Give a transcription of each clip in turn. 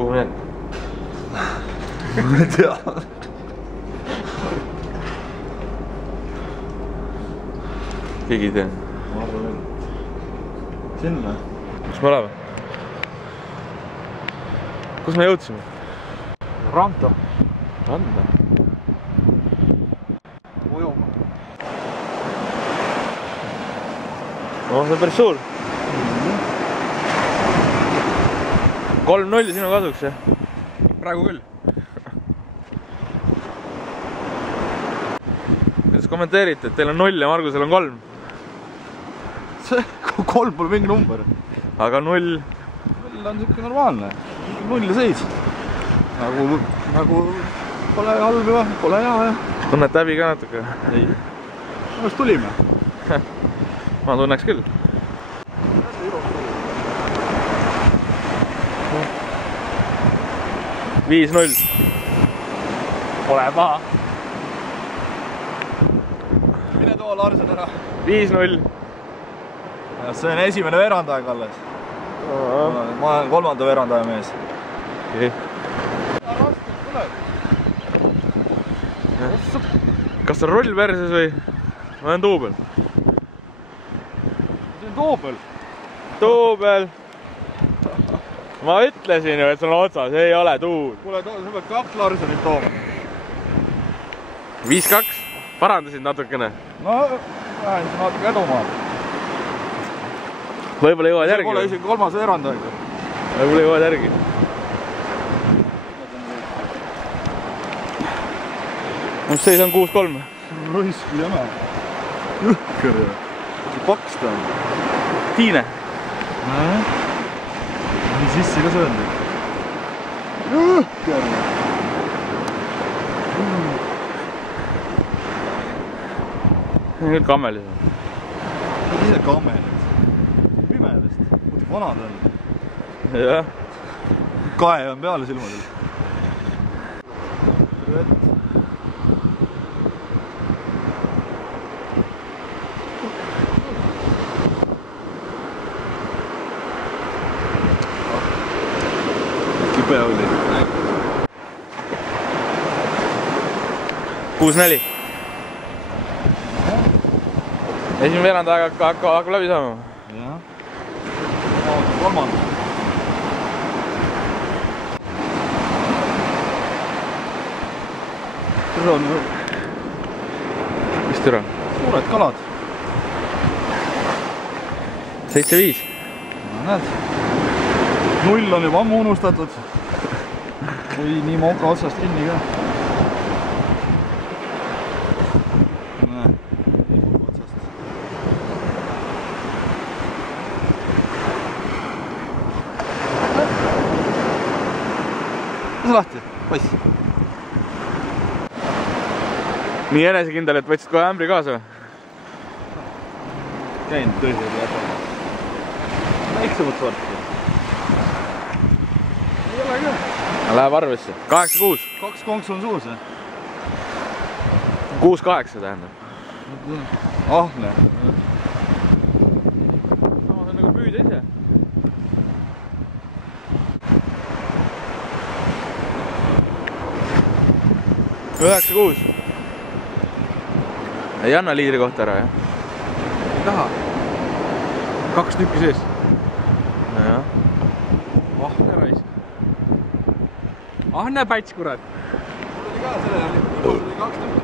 kuhu mined? Ma ei tea. Keegi ei tea. Ma arvan veel. Sinna. Kus me oleme? Kus me jõudsime? Ranta. Randa? Ujuma. Oh, see on päris suur. 3-0 sinu kasuks, jah? Praegu küll. Kuidas kommenteerite, et teil on 0 ja Margusel on 3? See 3 pole mingi number. Aga 0? 0 on siuke normaalne. 0 ja 7. Nagu pole halb juba, pole hea, jah. Tunned häbi ka natuke? Ei. Just tulime. Ma tunneks küll. 5-0. Pole paha. Mine too Larsen ära. 5-0. See on esimene veerandaeg alles. Ma olen 3. veerandaja mees. Okay. Kas see on roll versus või? Ma olen duubel. See on duubel. Duubel. Ma ütlesin ju, et sul on otsas, ei ole tuul. Kuule, sa pead 2 Larsenit tooma. 5-2? Parandasid natukene? No, lähen siin natuke edumaal. Võib-olla jõuad järgi? See pole isegi 3. veerandaeg. Võib-olla jõuad järgi. Mis seis on 6-3? Rõisku jäme. Jõhker ja. See paks ta on. Tiine. Nii sissi ka söönud. Jõhker. See on küll kammelis. See on ise kammelis. Pimedest. Muidugi vanad on. Jah. Kae on peale silmadel. Vett. Kipe oli. 6-4. Esimene veerandaeg hakkab läbi saama. Jah. 3. Türa on ju... Mis türa? Suured kalad. 7-5. Näed. 0 on juba ammu unustatud. Või nii moka otsast kinni ka. Näe. Nii moka otsast. Lase lahti. Pass. Nii enesekindel, et võtsid kohe ämbri kaasa või? Käinud tõsiselt jätama. Väiksemat sorti. Ei ole ka. Läheb arvesse. 8-6. 2 konksu on suus, jah? 6-8 tähendab. Ahne. No, see on nagu püüda ise. 9-6. Ei anna liidri kohta ära, jah? Ei taha. 2 tükki sees. Nojah. Ahne raisk. Ahne päts, kurat. Mul oli ka sellel oli 2 tükki.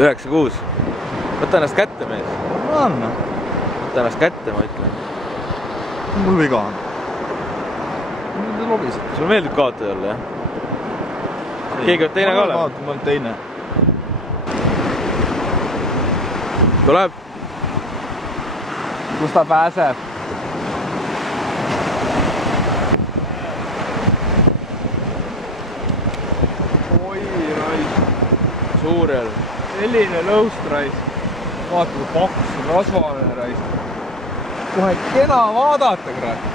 9-6. Võta ennast kätte, mees. Anna. Võta ennast kätte, ma ütlen. Mul viga on. Te lobisete. Sulle meeldib kaotada olla, jah? Keegi peab teine ka olema? Ma olen teine. Tuleb. Kus ta pääseb? Oi, raisk. Suur jälle. Selline lõust, raisk. Vaata, kui paks, rasvane, raisk. Kohe kena vaadata, kurat.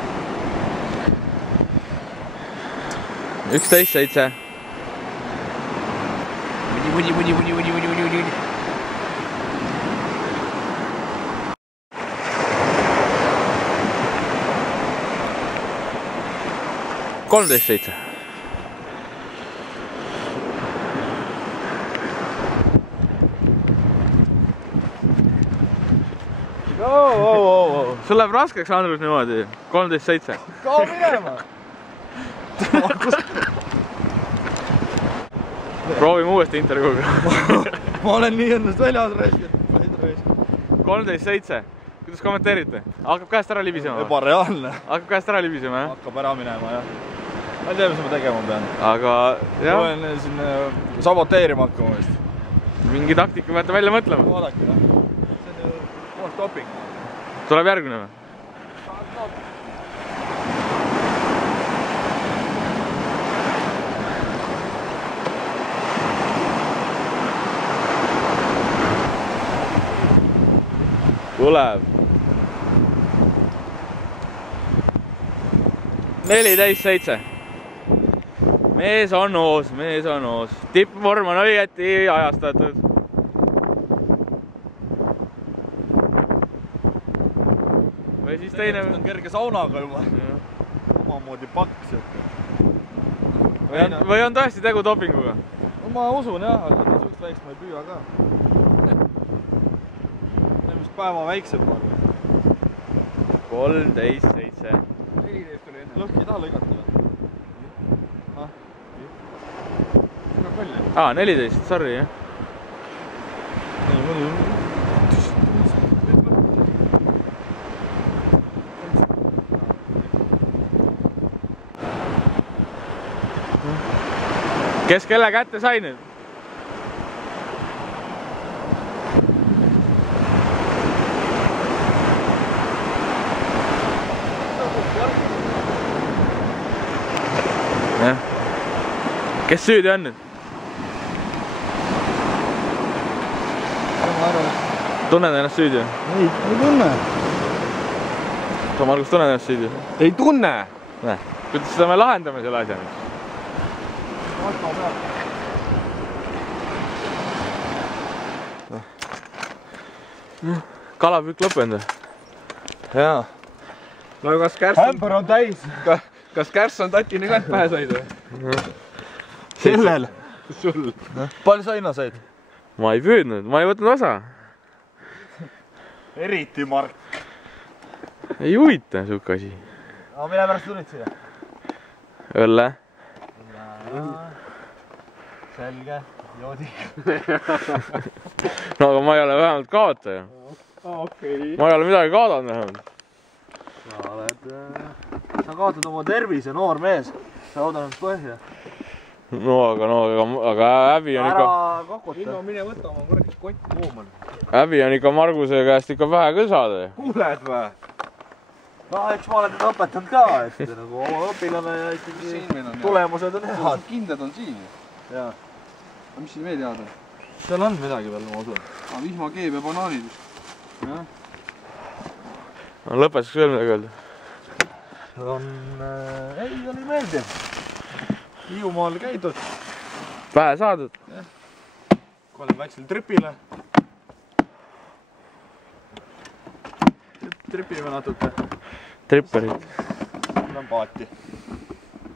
11-7. Muni. 13-7. sul läheb raskeks, Andrus, niimoodi. 13-7. Kao minema! Proovime uuesti intervjuuga. Ma olen nii ennast väljas raiskad. 13-7. Kuidas kommenteerite? Hakkab käest ära libisema? Ebareaalne. Hakkab käest ära libisema, jah? Hakkab ära minema, jah. Ma ei tea, mis ma tegema pean. Aga, jah. Ma olen siin saboteerima hakkama vist. Mingi taktika peate välja mõtlema. Vaadake, jah. See on ju koos doping. Tuleb järgmine või? Tuleb 14-7. Mees on hoos, mees on hoos. Tippvorm on õigeti ajastatud. Või siis teine... on kerge saunaga juba. Omamoodi paks. Või on tõesti tegu dopinguga? No ma usun jah, aga niisugust väikest ma ei püüa ka. Nemist päeva väiksem ma. 13-7. 14 oli enne. Lõhki taha lõigata või? Aa, 14, sorry, jah. Nii, muidu. Kes kelle kätte sai nüüd? Kes süüdi on nüüd? Tunned ennast süüdi? Ei tunne. Sa, Margus, tunned ennast süüdi? Ei tunne! Näe, kuidas seda me lahendame selle asja nüüd? Kalapüük lõppenud või? Jaa. No kas kärss Hämber on täis. Kas kärss on tatini kätt pähe said või? Sellel. Sul. Palju saina said? Ma ei püüdnud, ma ei võtnud osa. Eriti Mark. Ei huvita siuke asi. Aga mille pärast tulid siia? Õlle. Selge, joodi. No aga ma ei ole vähemalt kaotaja. Okei. Ma ei ole midagi kaotanud vähemalt. Sa kaotad oma tervise, noor mees. Sa oodanud põhja. No aga häbi on ikka... Ära kokota. Ilma mine võta oma korraks kott kuuman. Häbi on ikka Marguse käest ikka vähe küll saada. Kuuled või? No eks ma olen teda õpetanud ka, et nagu oma õpilane ja ikkagi tulemused on head. Kindad on siin. Jaa. Aga mis siin veel head on? Seal on midagi veel, ma usun. Vihmakeeb ja banaanid vist. Jah. Lõpetuseks veel midagi öelda? Ei, oli meeldiv. Hiiumaal käidud. Pähe saadud. Olen väiksele tripile. Tripime natuke. Tripperid. Lähen paati.